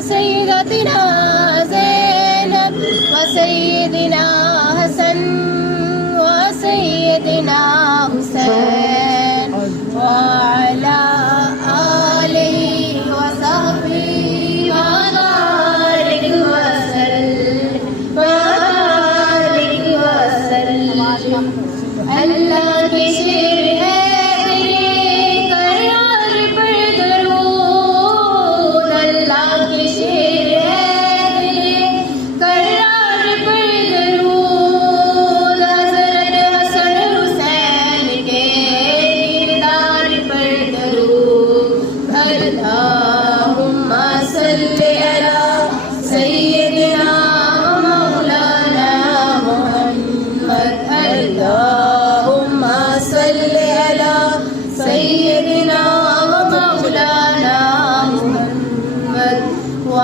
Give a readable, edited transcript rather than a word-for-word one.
وسيدتنا زينب وسيدنا حسن وسيدنا حسين وعلى آله وصحبه وبارك وسلم अल्लाह के शेर है तेरे करार पर दरूद अल्लाह के शेर है तेरे करार पर दरूद हज़रत हसन हुसैन के किरदार पर दरूद अल्लाहुम्मा सल्ली अला सय्यिदिना मौलाना मुहम्मद अल्लाहुम्मा सल्ली अला सय्यिदिना मौलाना मुहम्मद व